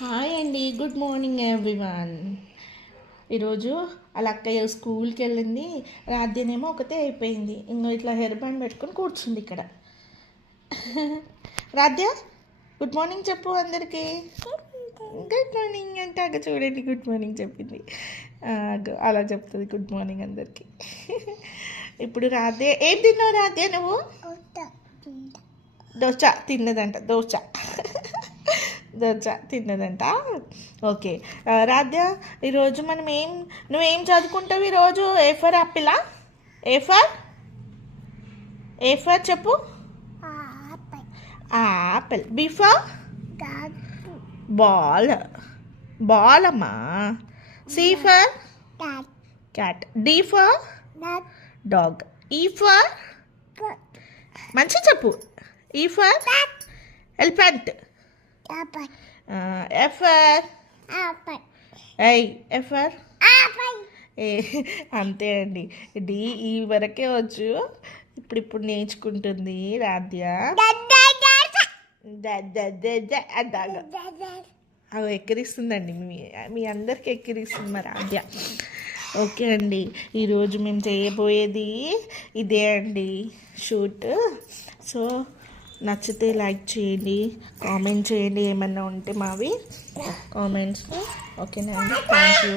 Hi అండి, good morning everyone. ఈరోజు అలా అక్కయ్య స్కూల్కి వెళ్ళింది. రాధ్యనేమో ఒకతే అయిపోయింది. ఇంకో ఇట్లా హెయిర్ బ్యాండ్ పెట్టుకొని కూర్చుంది ఇక్కడ. రాధ్య గుడ్ మార్నింగ్ చెప్పు అందరికీ. గుడ్ మార్నింగ్ అంటే అక్క చూడండి, గుడ్ మార్నింగ్ చెప్పింది. అలా చెప్తుంది గుడ్ మార్నింగ్ అందరికీ. ఇప్పుడు రాధ్య ఏం తిన్నావు? రాధ్య నువ్వు దోశ తిన్నదంట. దోశ తిన్నదంట. ఓకే రాధ్య, ఈరోజు మనం నువ్వేం చదువుకుంటావు ఈరోజు? ఏ ఫర్ యాపిలా? ఏ ఫర్ చెప్పు. యాపిల్. బి ఫర్ బాల్ అమ్మా. C for cat. D for dog. E for మంచి చెప్పు. ఈ ఫర్ ఎలిఫెంట్. ఎఫర్ ఎఫర్ అంతే అండి. డి ఈ వరకే వచ్చు. ఇప్పుడు నేర్చుకుంటుంది రాధ్య. అవి ఎక్కిరిస్తుందండి, మీ అందరికి ఎక్కిరిస్తుంది మా రాధ్య. ఓకే అండి, ఈరోజు మేము చేయబోయేది ఇదే అండి, షూట్. సో నచ్చితే లైక్ చేయండి, కామెంట్ చేయండి, ఏమన్నా ఉంటే మావి కామెంట్స్. ఓకేనా అండి, థ్యాంక్ యూ.